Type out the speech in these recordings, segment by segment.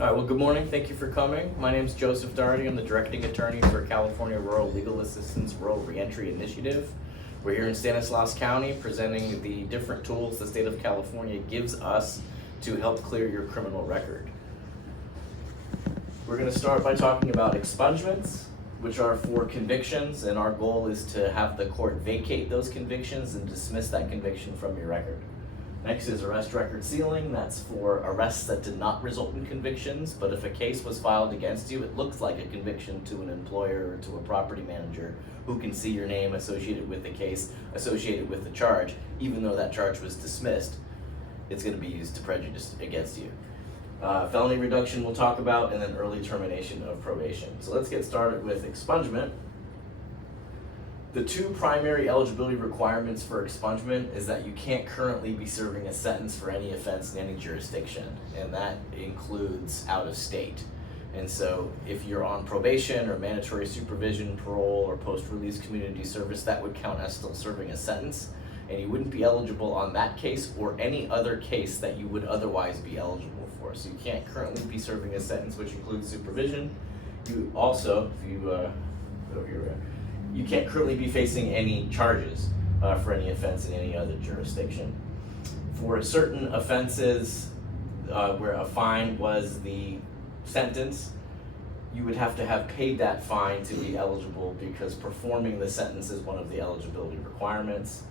All right, well, good morning. Thank you for coming. My name is Joseph Doherty. I'm the directing attorney for California Rural Legal Assistance Rural Reentry Initiative. We're here in Stanislaus County presenting the different tools the state of California gives us to help clear your criminal record. We're going to start by talking about expungements, which are for convictions, and our goal is to have the court vacate those convictions and dismiss that conviction from your record. Next is arrest record sealing. That's for arrests that did not result in convictions, but if a case was filed against you, it looks like a conviction to an employer or to a property manager who can see your name associated with the case, associated with the charge, even though that charge was dismissed. It's going to be used to prejudice against you. Felony reduction we'll talk about, and then early termination of probation. So let's get started with expungement. The two primary eligibility requirements for expungement is that you can't currently be serving a sentence for any offense in any jurisdiction, and that includes out of state. And so if you're on probation or mandatory supervision, parole, or post-release community service, that would count as still serving a sentence, and you wouldn't be eligible on that case or any other case that you would otherwise be eligible for. So you can't currently be serving a sentence, which includes supervision. You also, if you go here, you can't currently be facing any charges for any offense in any other jurisdiction. For certain offenses where a fine was the sentence, you would have to have paid that fine to be eligible, because performing the sentence is one of the eligibility requirements.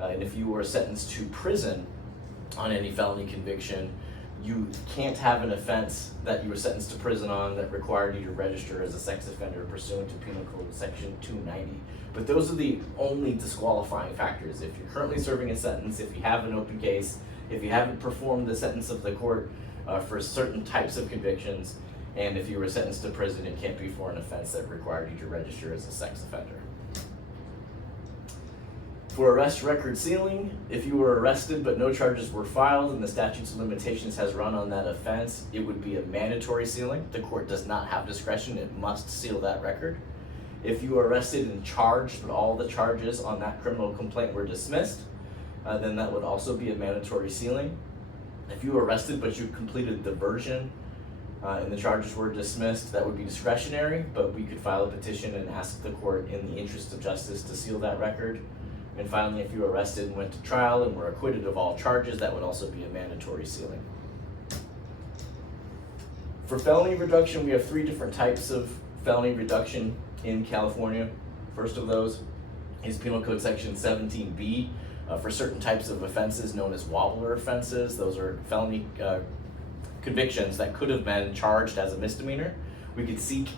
And if you were sentenced to prison on any felony conviction, you can't have an offense that you were sentenced to prison on that required you to register as a sex offender pursuant to Penal Code Section 290. But those are the only disqualifying factors. If you're currently serving a sentence, if you have an open case, if you haven't performed the sentence of the court for certain types of convictions, and if you were sentenced to prison, it can't be for an offense that required you to register as a sex offender. For arrest record sealing, if you were arrested but no charges were filed and the statute of limitations has run on that offense, it would be a mandatory sealing. The court does not have discretion, it must seal that record. If you were arrested and charged but all the charges on that criminal complaint were dismissed, then that would also be a mandatory sealing. If you were arrested but you completed diversion and the charges were dismissed, that would be discretionary, but we could file a petition and ask the court in the interest of justice to seal that record. And finally, if you were arrested and went to trial and were acquitted of all charges, that would also be a mandatory sealing. For felony reduction, we have three different types of felony reduction in California. First of those is Penal Code Section 17B for certain types of offenses known as wobbler offenses. Those are felony convictions that could have been charged as a misdemeanor. We could seek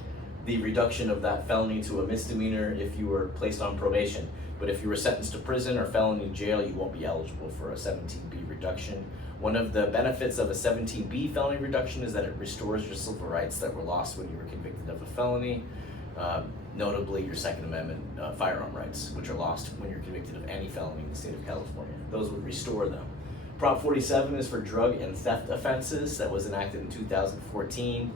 the reduction of that felony to a misdemeanor if you were placed on probation. But if you were sentenced to prison or felony jail, you won't be eligible for a 17B reduction. One of the benefits of a 17B felony reduction is that it restores your civil rights that were lost when you were convicted of a felony, notably your Second Amendment firearm rights, which are lost when you're convicted of any felony in the state of California. Those would restore them. Prop 47 is for drug and theft offenses. That was enacted in 2014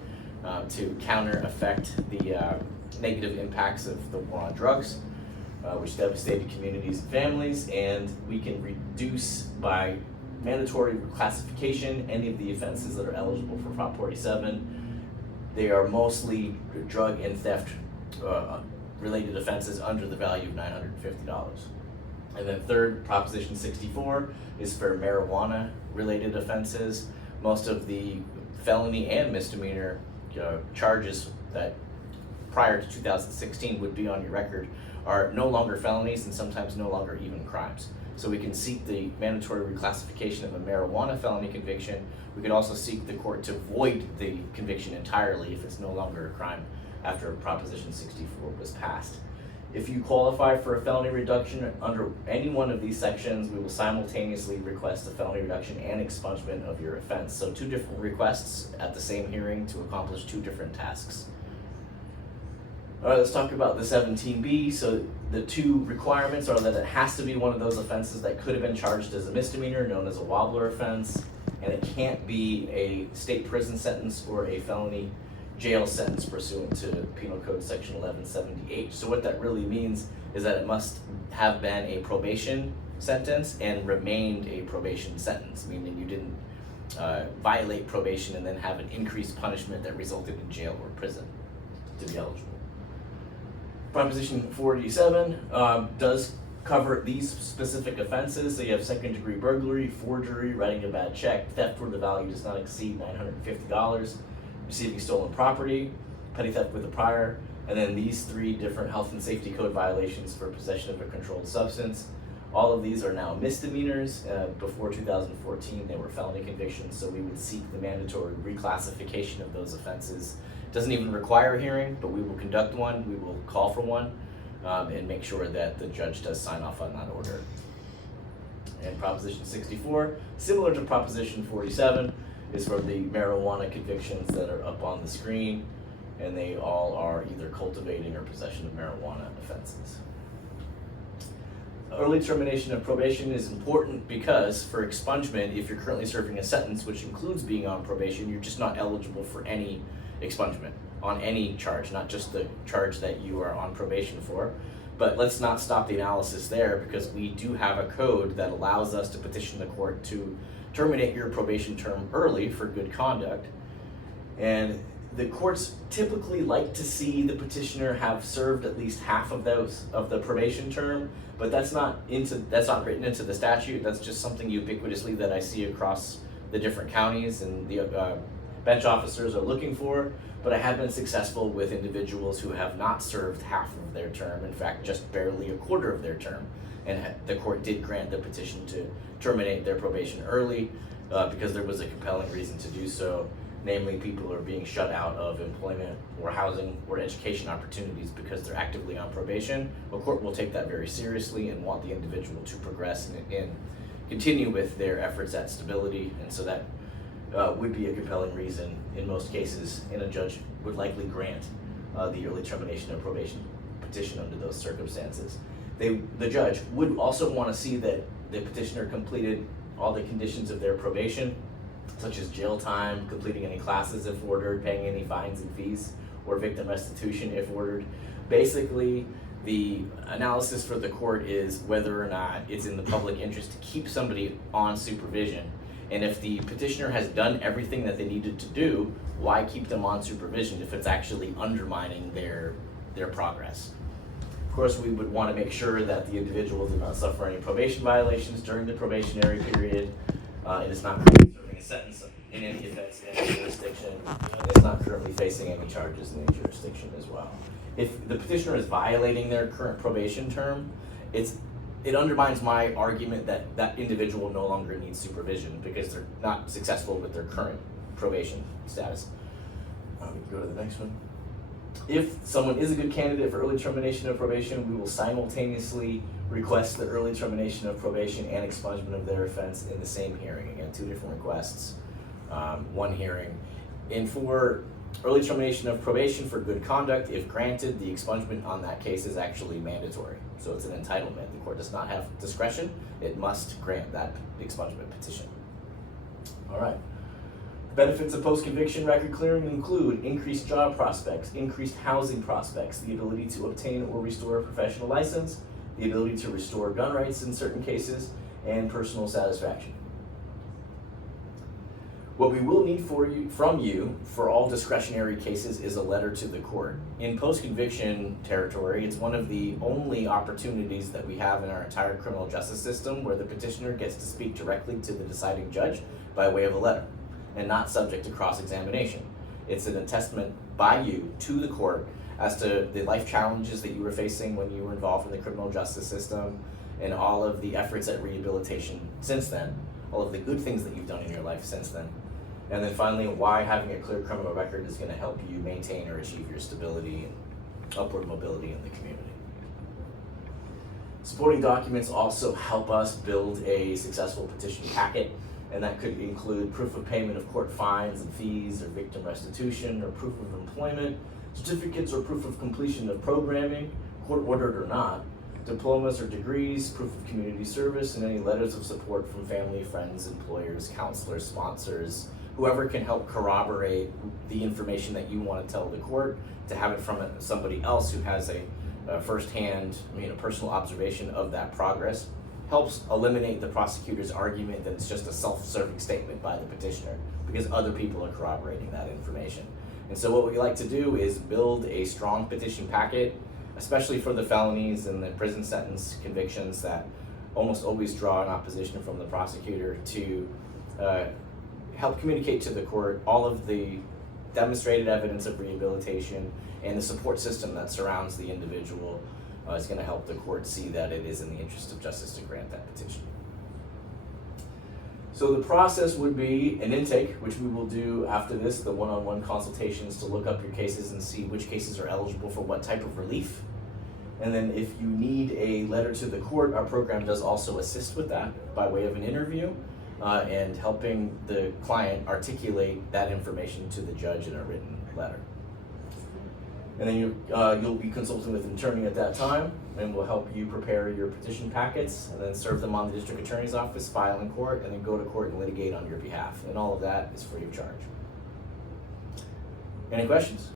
to counter-effect the negative impacts of the war on drugs, which devastated communities and families, and we can reduce by mandatory reclassification any of the offenses that are eligible for Prop 47. They are mostly drug and theft related offenses under the value of $950. And then third, Proposition 64 is for marijuana related offenses. Most of the felony and misdemeanor charges that prior to 2016 would be on your record are no longer felonies and sometimes no longer even crimes. So we can seek the mandatory reclassification of a marijuana felony conviction. We could also seek the court to void the conviction entirely if it's no longer a crime after Proposition 64 was passed. If you qualify for a felony reduction under any one of these sections, we will simultaneously request a felony reduction and expungement of your offense. So two different requests at the same hearing to accomplish two different tasks. All right, let's talk about the 17B. So the two requirements are that it has to be one of those offenses that could have been charged as a misdemeanor, known as a wobbler offense, and it can't be a state prison sentence or a felony jail sentence pursuant to Penal Code Section 1178. So what that really means is that it must have been a probation sentence and remained a probation sentence, meaning you didn't violate probation and then have an increased punishment that resulted in jail or prison to be eligible. Proposition 47 does cover these specific offenses. So you have second-degree burglary, forgery, writing a bad check, theft where the value does not exceed $950, receiving stolen property, petty theft with a prior, and then these three different health and safety code violations for possession of a controlled substance. All of these are now misdemeanors. Before 2014, they were felony convictions, so we would seek the mandatory reclassification of those offenses. Doesn't even require a hearing, but we will conduct one, we will call for one, and make sure that the judge does sign off on that order. And Proposition 64, similar to Proposition 47, is for the marijuana convictions that are up on the screen, and they all are either cultivating or possession of marijuana offenses. Early termination of probation is important because for expungement, if you're currently serving a sentence, which includes being on probation, you're just not eligible for any expungement on any charge, not just the charge that you are on probation for. But let's not stop the analysis there, because we do have a code that allows us to petition the court to terminate your probation term early for good conduct. And the courts typically like to see the petitioner have served at least half of the probation term, but that's not written into the statute. That's just something ubiquitously that I see across the different counties and the bench officers are looking for. But I have been successful with individuals who have not served half of their term, in fact just barely a quarter of their term, and the court did grant the petition to terminate their probation early because there was a compelling reason to do so. Namely, people are being shut out of employment or housing or education opportunities because they're actively on probation. The court will take that very seriously and want the individual to progress and continue with their efforts at stability, and so that would be a compelling reason in most cases, and a judge would likely grant the early termination of probation petition under those circumstances. The judge would also want to see that the petitioner completed all the conditions of their probation, such as jail time, completing any classes if ordered, paying any fines and fees, or victim restitution if ordered. Basically, the analysis for the court is whether or not it's in the public interest to keep somebody on supervision. And if the petitioner has done everything that they needed to do, why keep them on supervision if it's actually undermining their progress? Of course, we would want to make sure that the individual did not suffer any probation violations during the probationary period. It is not currently serving a sentence in any offense in any jurisdiction. It is not currently facing any charges in any jurisdiction as well. If the petitioner is violating their current probation term, it undermines my argument that that individual no longer needs supervision because they're not successful with their current probation status. We can go to the next one. If someone is a good candidate for early termination of probation, we will simultaneously request the early termination of probation and expungement of their offense in the same hearing. Again, two different requests, one hearing. And for early termination of probation for good conduct, if granted, the expungement on that case is actually mandatory. So it's an entitlement. The court does not have discretion. It must grant that expungement petition. All right. Benefits of post-conviction record clearing include increased job prospects, increased housing prospects, the ability to obtain or restore a professional license, the ability to restore gun rights in certain cases, and personal satisfaction. What we will need from you for all discretionary cases is a letter to the court. In post-conviction territory, it's one of the only opportunities that we have in our entire criminal justice system where the petitioner gets to speak directly to the deciding judge by way of a letter and not subject to cross-examination. It's an attestament by you to the court as to the life challenges that you were facing when you were involved in the criminal justice system and all of the efforts at rehabilitation since then, all of the good things that you've done in your life since then. And then finally, why having a clear criminal record is going to help you maintain or achieve your stability and upward mobility in the community. Supporting documents also help us build a successful petition packet, and that could include proof of payment of court fines and fees, or victim restitution, or proof of employment, certificates or proof of completion of programming, court ordered or not, diplomas or degrees, proof of community service, and any letters of support from family, friends, employers, counselors, sponsors, whoever can help corroborate the information that you want to tell the court, to have it from somebody else who has a firsthand, personal observation of that progress helps eliminate the prosecutor's argument that it's just a self-serving statement by the petitioner, because other people are corroborating that information. And so what we like to do is build a strong petition packet, especially for the felonies and the prison sentence convictions that almost always draw an opposition from the prosecutor, to help communicate to the court all of the demonstrated evidence of rehabilitation and the support system that surrounds the individual. Is going to help the court see that it is in the interest of justice to grant that petition. So the process would be an intake, which we will do after this, the one-on-one consultations to look up your cases and see which cases are eligible for what type of relief. And then if you need a letter to the court, our program does also assist with that by way of an interview and helping the client articulate that information to the judge in a written letter. And then you'll be consulting with an attorney at that time, and we'll help you prepare your petition packets and then serve them on the district attorney's office, file in court, and then go to court and litigate on your behalf. And all of that is free of charge. Any questions?